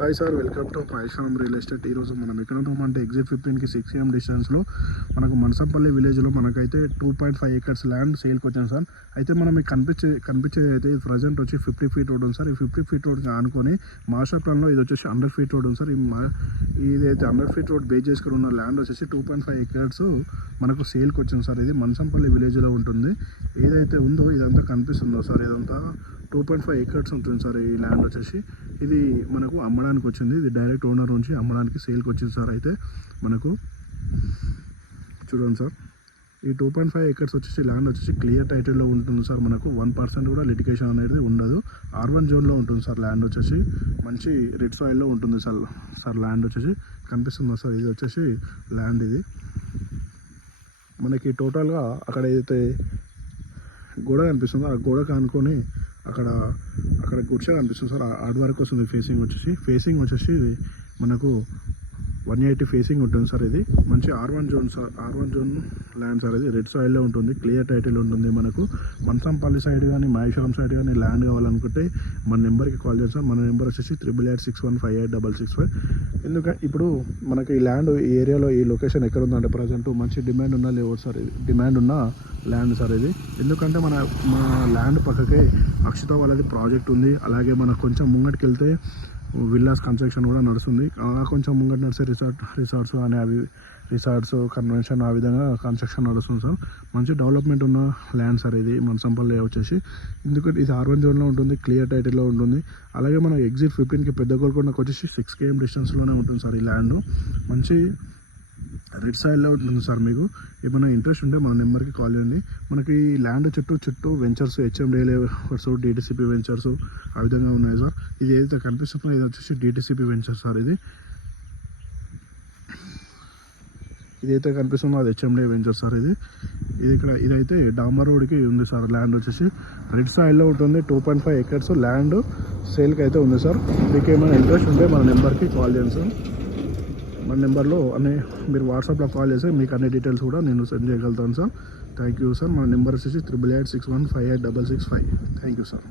Hi sir, welcome to పైశ్రామ్ real estate. ఈరోజు మనం ఎక్కడ ఉన్నామంటే ఎగ్జిట్ 15కి 6 AM డిస్టెన్స్లో మనకు మనసంపల్లి విలేజ్లో మనకైతే 2.5 acres ల్యాండ్ సేల్కి వచ్చాం సార్. అయితే మనం మీకు కనిపించేది అయితే ప్రజెంట్ వచ్చి 50 feet రోడ్ ఉంది సార్. ఈ 50 feet రోడ్ ఆనుకొని మాస్టర్ ప్లాన్లో ఇది వచ్చేసి 100 feet రోడ్ ఉంది సార్. ఇదైతే 100 feet రోడ్ బేస్ చేసుకుని ఉన్న ల్యాండ్ వచ్చేసి 2.5 acres మనకు సేల్కి వచ్చింది సార్. ఇది మనసంపల్లి విలేజ్లో ఉంటుంది. ఏదైతే ఉందో ఇదంతా కనిపిస్తుందో సార్, ఇదంతా 2.5 acres ఉంటుంది సార్. ఈ ల్యాండ్ వచ్చేసి ఇది మనకు అమ్మడానికి వచ్చింది. ఇది డైరెక్ట్ ఓనర్ నుంచి అమ్మడానికి సేల్కి వచ్చింది సార్. అయితే మనకు చూడండి సార్, ఈ 2.5 acres వచ్చేసి ల్యాండ్ వచ్చేసి క్లియర్ టైటిల్లో ఉంటుంది సార్. మనకు 1% కూడా లిటిగేషన్ అనేది ఉండదు. R1 జోన్లో ఉంటుంది సార్. ల్యాండ్ వచ్చేసి మంచి రెడ్ సాయిల్లో ఉంటుంది సార్. ల్యాండ్ వచ్చేసి కనిపిస్తుందా సార్, ఇది వచ్చేసి ల్యాండ్. ఇది మనకి టోటల్గా అక్కడ ఏదైతే గోడ కనిపిస్తుందో ఆ గోడ కానుకొని అక్కడ గుడిసె కనిపిస్తుంది సార్. ఆడ వరకు వస్తుంది. ఫేసింగ్ వచ్చేసి మనకు 180 ఫేసింగ్ ఉంటుంది సార్. ఇది మంచి R1 zone sir. R1 zone land sir. ఇది రెడ్ సాయిల్లో ఉంటుంది, క్లియర్ టైటిల్ ఉంటుంది. మనకు మనసంపల్లి సైడ్ కానీ మహేశ్వరం సైడ్ కానీ ల్యాండ్ కావాలనుకుంటే మన నెంబర్కి కాల్ చేయండి సార్. మన నెంబర్ వచ్చేసి 8886158665. ఎందుకంటే ఇప్పుడు మనకి ఈ ల్యాండ్ ఈ ఏరియాలో ఈ లొకేషన్ ఎక్కడ ఉందంటే ప్రజెంట్ మంచి డిమాండ్ ఉన్న లేఅవుట్ సార్. ఇది డిమాండ్ ఉన్న ల్యాండ్ సార్. ఇది ఎందుకంటే మన ల్యాండ్ పక్కకే అక్షిత వాళ్ళది ప్రాజెక్ట్ ఉంది. అలాగే మనకు కొంచెం ముంగటికి వెళ్తే విల్లాస్ కన్స్ట్రక్షన్ కూడా నడుస్తుంది. కొంచెం ముంగట నడిచే రిసార్ట్స్ అనే రిసార్ట్స్ కన్వెన్షన్ ఆ విధంగా కన్స్ట్రక్షన్ నడుస్తుంది సార్. మంచి డెవలప్మెంట్ ఉన్న ల్యాండ్ సార్. ఇది మనసంపల్లి వచ్చేసి ఎందుకంటే ఇది R1 జోన్లో ఉంటుంది, క్లియర్ టైటిల్లో ఉంటుంది. అలాగే మన ఎగ్జిట్ 15కి పెద్ద గోల్కొండకు వచ్చేసి 6 km డిస్టెన్స్లోనే ఉంటుంది సార్. ఈ ల్యాండ్ మంచి రెడ్ సాయిల్లో ఉంటుంది సార్. మీకు ఏమైనా ఇంట్రెస్ట్ ఉంటే మన నెంబర్కి కాల్ చేయండి. మనకి ఈ ల్యాండ్ చుట్టూ ventures, HMDL ventures, DTCP ventures ఆ విధంగా ఉన్నాయి సార్. ఇది ఏదైతే కనిపిస్తుందో ఇది వచ్చేసి DTCP వెంచర్స్ సార్. ఇదైతే కనిపిస్తుందో అది HMDL వెంచర్స్ సార్. ఇదైతే డాంబర్ రోడ్కి ఉంది సార్. ల్యాండ్ వచ్చేసి రెడ్ సాయిల్లో ఉంటుంది. 2.5 acres ల్యాండ్ సేల్కి అయితే ఉంది సార్. మీకు ఏమైనా ఇంట్రెస్ట్ ఉంటే మన నెంబర్కి కాల్ చేయండి సార్. మన నెంబర్లో మీరు వాట్సాప్లో కాల్ చేస్తే మీకు అన్ని డీటెయిల్స్ కూడా నేను సెండ్ చేయగలుగుతాను సార్. Thank you sir. మన నెంబర్ వచ్చేసి 8886158665. Thank you sir.